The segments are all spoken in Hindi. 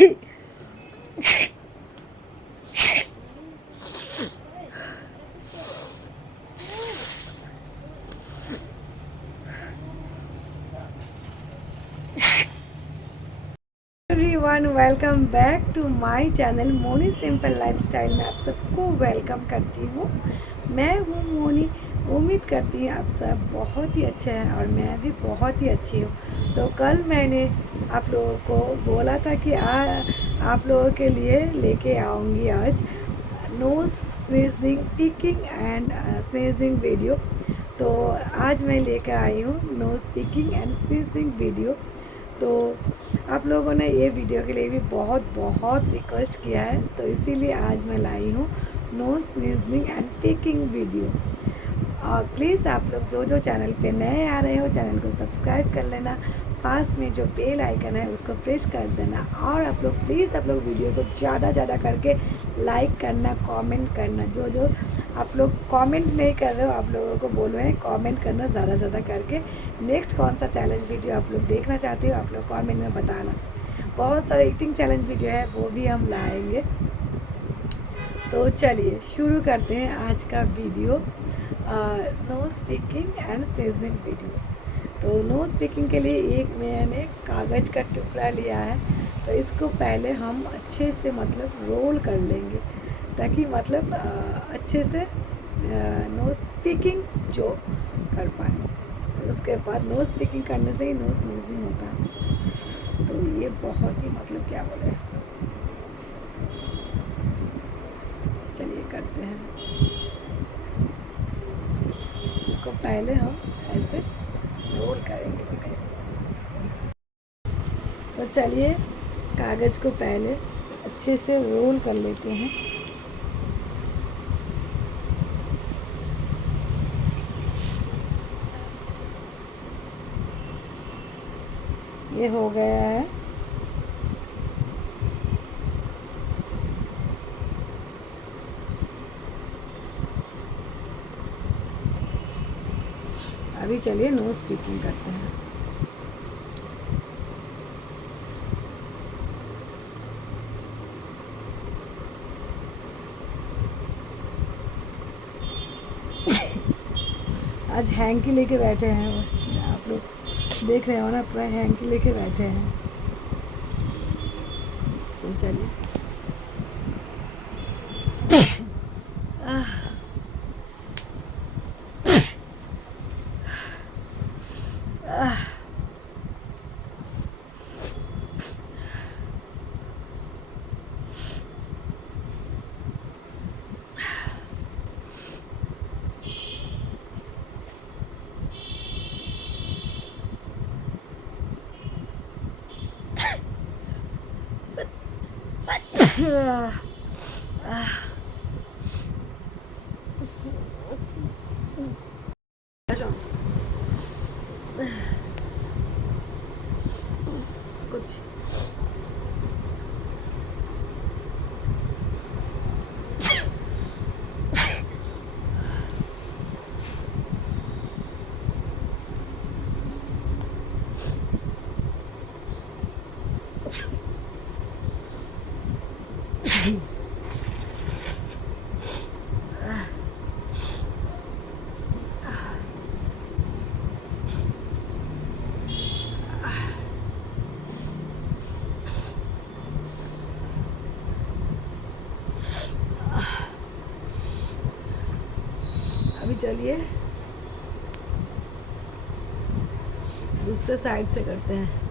Everyone, welcome back to my channel Moni simple lifestyle में आप सबको वेलकम करती हूँ। मैं हूँ मोनी। उम्मीद करती हूँ आप सब बहुत ही अच्छे हैं और मैं भी बहुत ही अच्छी हूँ। तो कल मैंने आप लोगों को बोला था कि आप लोगों के लिए लेके आऊँगी आज nose sneezing picking and sneezing video. तो आज मैं लेकर आई हूँ nose picking and sneezing video. तो आप लोगों ने ये वीडियो के लिए भी बहुत बहुत रिक्वेस्ट किया है, तो इसीलिए आज मैं लाई हूँ nose sneezing and picking video. और प्लीज़ आप लोग जो चैनल पे नए आ रहे हो चैनल को सब्सक्राइब कर लेना, पास में जो बेल आइकन है उसको प्रेस कर देना, और आप लोग प्लीज़ आप लोग वीडियो को ज़्यादा करके लाइक करना, कमेंट करना। जो आप लोग कमेंट नहीं कर रहे हो आप लोगों को बोल रहे हैं कमेंट करना ज़्यादा करके। नेक्स्ट कौन सा चैलेंज वीडियो आप लोग देखना चाहते हो आप लोग कमेंट में बताना। बहुत सारे ईटिंग चैलेंज वीडियो है वो भी हम लाएंगे। तो चलिए शुरू करते हैं आज का video, nose picking and sneezing video. तो नो स्पीकिंग के लिए एक मैंने कागज़ का टुकड़ा लिया है, तो इसको पहले हम अच्छे से मतलब रोल कर लेंगे ताकि मतलब अच्छे से नो स्पीकिंग जो कर पाए। उसके बाद नो स्पीकिंग करने से ही नो स्नीजिंग होता है। तो ये बहुत ही मतलब क्या बोले, चलिए करते हैं। इसको पहले हम ऐसे रोल करेंगे। तो चलिए कागज़ को पहले अच्छे से रोल कर लेते हैं। ये हो गया है। अभी चलिए नो स्पीकिंग करते हैं। आज हैंकी लेके बैठे हैं, आप लोग देख रहे हो ना, पूरा हैंकी लेके बैठे हैं। तो चलिए कुछ अभी चलिए दूसरे साइड से करते हैं।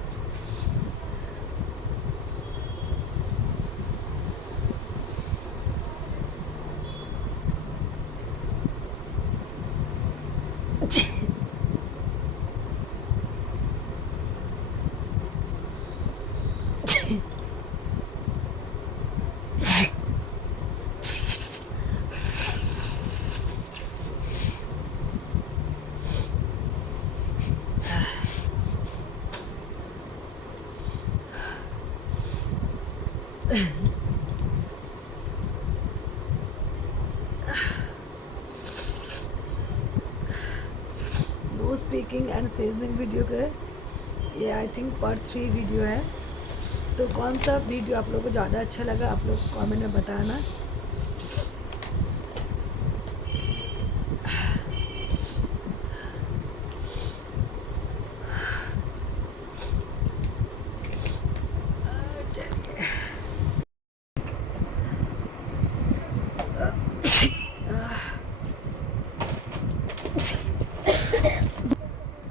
Nose picking and sneezing video के ये आई थिंक पार्ट 3 वीडियो है। तो कौन सा वीडियो आप लोगों को ज़्यादा अच्छा लगा आप लोग कमेंट में बताना।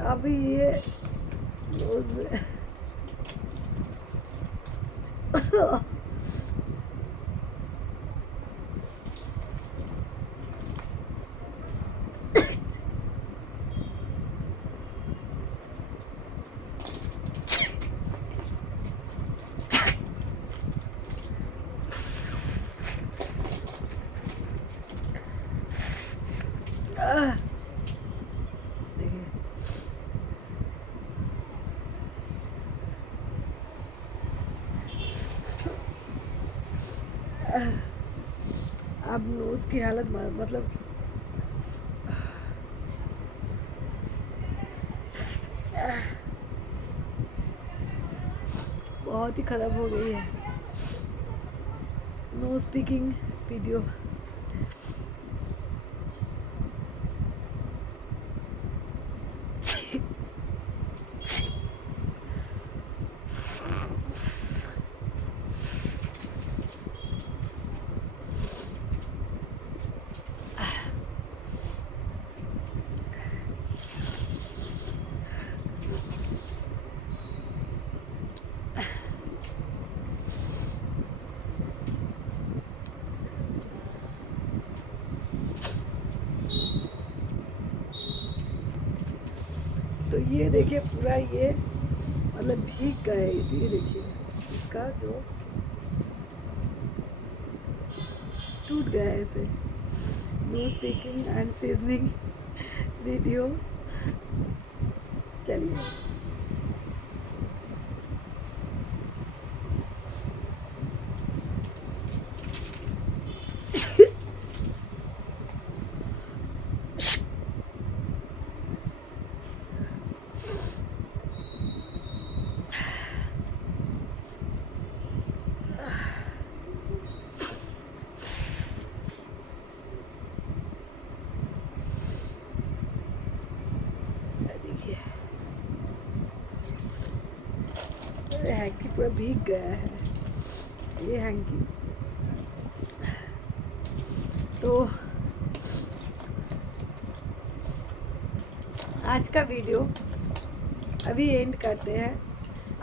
अभी ये रोज में अब नोज़ की हालत मतलब बहुत ही ख़राब हो गई है। Nose picking video. तो ये देखिए पूरा ये मतलब भीग गया है, इसीलिए देखिए इसका जो टूट गया है ऐसे। Nose picking and sneezing video. चलिए देखिए हैंकी पूरा भीग गया है ये हैंकी। तो आज का वीडियो अभी एंड करते हैं।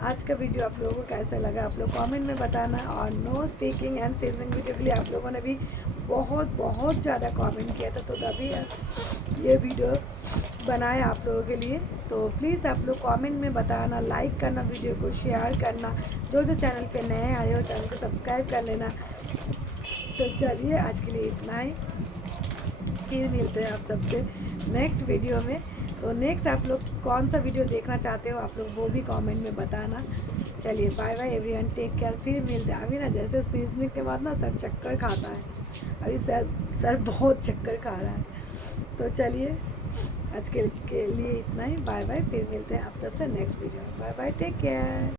आज का वीडियो आप लोगों को कैसा लगा आप लोग कमेंट में बताना। और nose picking and sneezing video के लिए आप लोगों ने भी बहुत ज़्यादा कमेंट किया था, तो तभी ये वीडियो बनाए आप लोगों के लिए। तो प्लीज़ आप लोग कमेंट में बताना, लाइक करना, वीडियो को शेयर करना। जो चैनल पे नए आए हो चैनल को सब्सक्राइब कर लेना। तो चलिए आज के लिए इतना ही, फिर मिलते हैं आप सबसे नेक्स्ट वीडियो में। तो नेक्स्ट आप लोग कौन सा वीडियो देखना चाहते हो आप लोग वो भी कमेंट में बताना। चलिए bye bye everyone, take care, फिर मिलते हैं। अभी ना जैसे सीजनिंग के बाद ना सर चक्कर खाता है, अभी सर बहुत चक्कर खा रहा है। तो चलिए आज के लिए इतना ही, बाय बाय, फिर मिलते हैं आप सबसे नेक्स्ट वीडियो में। Bye bye, take care.